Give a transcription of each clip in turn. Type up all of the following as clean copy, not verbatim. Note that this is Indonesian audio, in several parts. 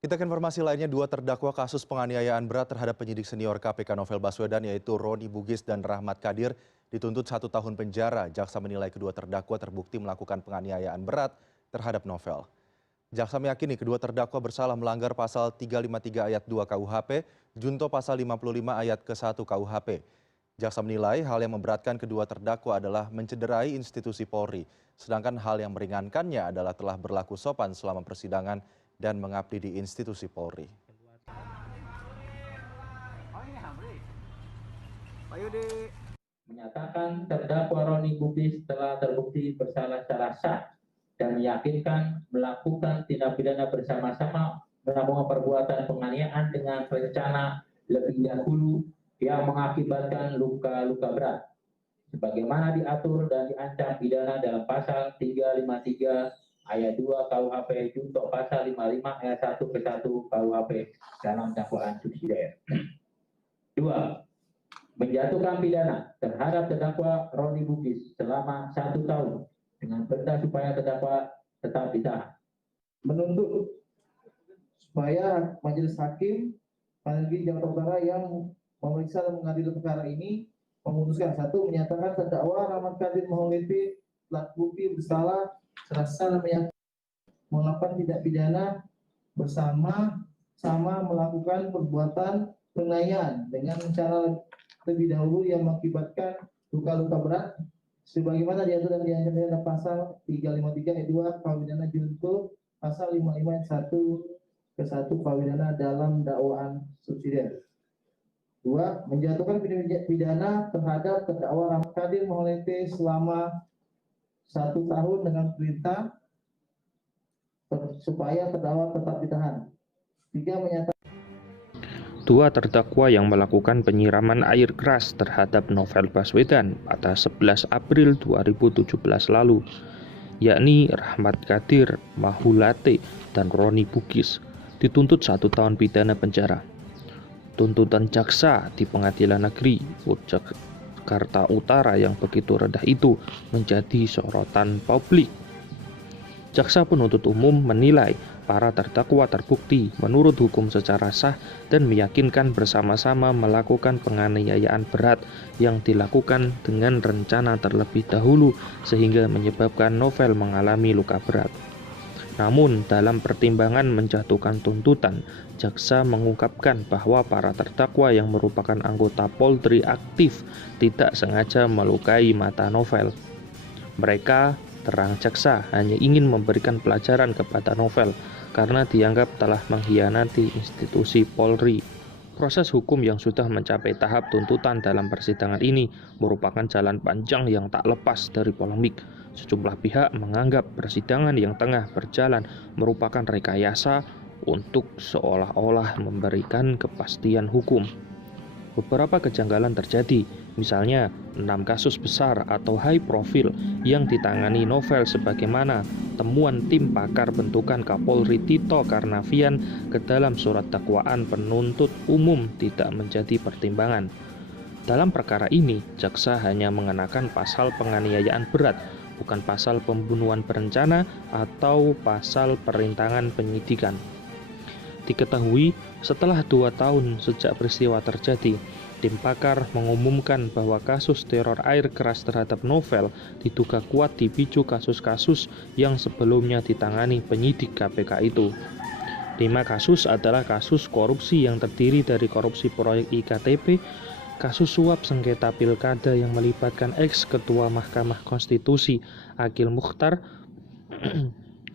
Kita ke informasi lainnya, dua terdakwa kasus penganiayaan berat terhadap penyidik senior KPK Novel Baswedan yaitu Roni Bugis dan Rahmat Kadir dituntut 1 tahun penjara. Jaksa menilai kedua terdakwa terbukti melakukan penganiayaan berat terhadap Novel. Jaksa meyakini kedua terdakwa bersalah melanggar pasal 353 ayat 2 KUHP, junto pasal 55 ayat ke-1 KUHP. Jaksa menilai hal yang memberatkan kedua terdakwa adalah mencederai institusi Polri, sedangkan hal yang meringankannya adalah telah berlaku sopan selama persidangan dan mengabdi di institusi Polri. Menyatakan terdakwa Roni Bugis telah terbukti bersalah secara sah dan meyakinkan melakukan tindak pidana bersama-sama melakukan perbuatan penganiayaan dengan rencana lebih dahulu yang mengakibatkan luka-luka berat sebagaimana diatur dan diancam pidana dalam pasal 353 ayat 2 KUHP junto pasal 55 ayat 1 ke 1 KUHP dalam dakwaan subsidiar. 2. Menjatuhkan pidana terhadap terdakwa Roni Bugis selama 1 tahun dengan perintah supaya terdakwa tetap ditahan. Menuntut supaya majelis hakim Pengadilan Jakarta Utara yang memeriksa dan mengadili perkara ini memutuskan: 1. Menyatakan terdakwa Rahmat Kadir Maulidi telah terbukti bersalah serasa melakukan tindak pidana bersama-sama melakukan perbuatan penganiayaan dengan cara lebih dahulu yang mengakibatkan luka-luka berat sebagaimana diatur dan diancam dalam pasal 353 ayat 2 KUHP junto pasal 55 ayat 1 ke 1 KUHP dalam dakwaan subsidiar. 2. Menjatuhkan pidana terhadap terdakwa Rahmat Kadir Maulidi selama 1 tahun dengan perintah supaya terdakwa tetap ditahan. 3. Menyatakan dua terdakwa yang melakukan penyiraman air keras terhadap Novel Baswedan pada 11 April 2017 lalu, yakni Rahmat Kadir Mahulate dan Roni Bugis, dituntut 1 tahun pidana penjara. Tuntutan jaksa di Pengadilan Negeri Jakarta Utara yang begitu rendah itu menjadi sorotan publik. Jaksa penuntut umum menilai para terdakwa terbukti menurut hukum secara sah dan meyakinkan bersama-sama melakukan penganiayaan berat yang dilakukan dengan rencana terlebih dahulu sehingga menyebabkan Novel mengalami luka berat. Namun, dalam pertimbangan menjatuhkan tuntutan, jaksa mengungkapkan bahwa para terdakwa yang merupakan anggota Polri aktif tidak sengaja melukai mata Novel. Mereka, terang jaksa, hanya ingin memberikan pelajaran kepada Novel karena dianggap telah mengkhianati institusi Polri. Proses hukum yang sudah mencapai tahap tuntutan dalam persidangan ini merupakan jalan panjang yang tak lepas dari polemik. Sejumlah pihak menganggap persidangan yang tengah berjalan merupakan rekayasa untuk seolah-olah memberikan kepastian hukum. Beberapa kejanggalan terjadi, misalnya 6 kasus besar atau high profile yang ditangani Novel sebagaimana temuan tim pakar bentukan Kapolri Tito Karnavian ke dalam surat dakwaan penuntut umum tidak menjadi pertimbangan. Dalam perkara ini, jaksa hanya mengenakan pasal penganiayaan berat, bukan pasal pembunuhan berencana atau pasal perintangan penyidikan. Diketahui setelah 2 tahun sejak peristiwa terjadi, tim pakar mengumumkan bahwa kasus teror air keras terhadap Novel diduga kuat dipicu kasus-kasus yang sebelumnya ditangani penyidik KPK itu. 5 kasus adalah kasus korupsi yang terdiri dari korupsi proyek IKTP, kasus suap sengketa pilkada yang melibatkan ex-ketua Mahkamah Konstitusi Akil Mukhtar,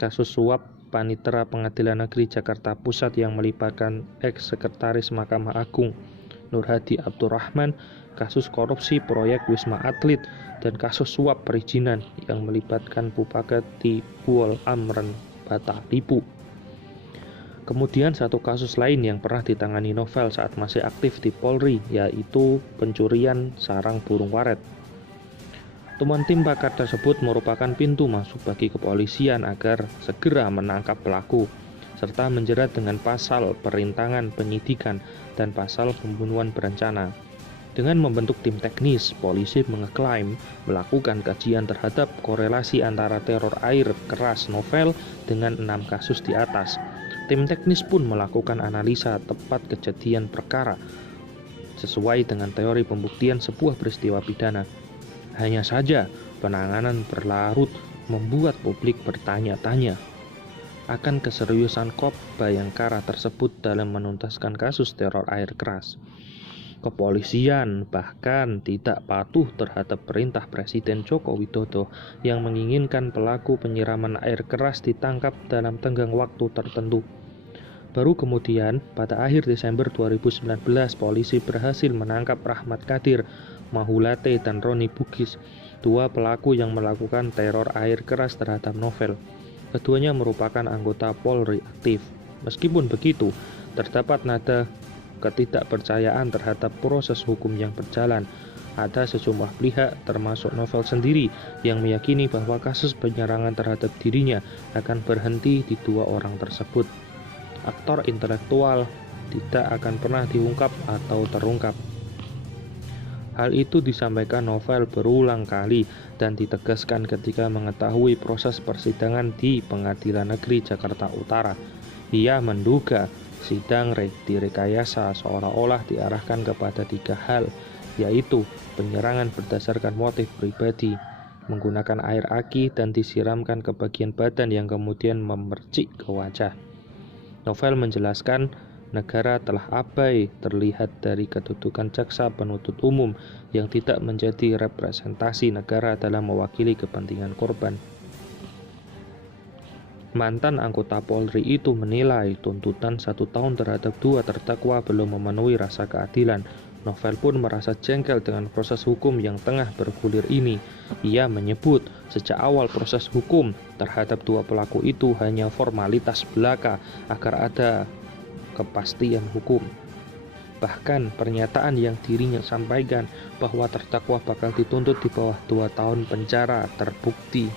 kasus suap Panitera Pengadilan Negeri Jakarta Pusat yang melibatkan ex-sekretaris Mahkamah Agung Nur Hadi Abdurrahman, kasus korupsi proyek Wisma Atlet, dan kasus suap perizinan yang melibatkan Bupati Buol Amren Bata Lipu. Kemudian satu kasus lain yang pernah ditangani Novel saat masih aktif di Polri, yaitu pencurian sarang burung walet. Temuan tim pakar tersebut merupakan pintu masuk bagi kepolisian agar segera menangkap pelaku, serta menjerat dengan pasal perintangan penyidikan dan pasal pembunuhan berencana. Dengan membentuk tim teknis, polisi mengeklaim melakukan kajian terhadap korelasi antara teror air keras Novel dengan 6 kasus di atas. Tim teknis pun melakukan analisa tepat kejadian perkara sesuai dengan teori pembuktian sebuah peristiwa pidana. Hanya saja, penanganan berlarut membuat publik bertanya-tanya akan keseriusan Kop Bayangkara tersebut dalam menuntaskan kasus teror air keras. Kepolisian bahkan tidak patuh terhadap perintah Presiden Joko Widodo yang menginginkan pelaku penyiraman air keras ditangkap dalam tenggang waktu tertentu. Baru kemudian, pada akhir Desember 2019, polisi berhasil menangkap Rahmat Kadir, Mahulate, dan Roni Bugis, dua pelaku yang melakukan teror air keras terhadap novel. Keduanya merupakan anggota Polri aktif. Meskipun begitu, terdapat nada ketidakpercayaan terhadap proses hukum yang berjalan. Ada sejumlah pihak, termasuk novel sendiri, yang meyakini bahwa kasus penyerangan terhadap dirinya akan berhenti di dua orang tersebut. Aktor intelektual tidak akan pernah diungkap atau terungkap. Hal itu disampaikan novel berulang kali dan ditegaskan ketika mengetahui proses persidangan di Pengadilan Negeri Jakarta Utara. Ia menduga sidang direkayasa seolah-olah diarahkan kepada 3 hal, yaitu penyerangan berdasarkan motif pribadi, menggunakan air aki, dan disiramkan ke bagian badan yang kemudian memercik ke wajah. Novel menjelaskan negara telah abai terlihat dari kedudukan jaksa penuntut umum yang tidak menjadi representasi negara dalam mewakili kepentingan korban. Mantan anggota Polri itu menilai tuntutan 1 tahun terhadap 2 terdakwa belum memenuhi rasa keadilan. Novel pun merasa jengkel dengan proses hukum yang tengah bergulir ini. Ia menyebut sejak awal proses hukum terhadap 2 pelaku itu hanya formalitas belaka agar ada kepastian hukum. Bahkan pernyataan yang dirinya sampaikan bahwa terdakwa bakal dituntut di bawah 2 tahun penjara terbukti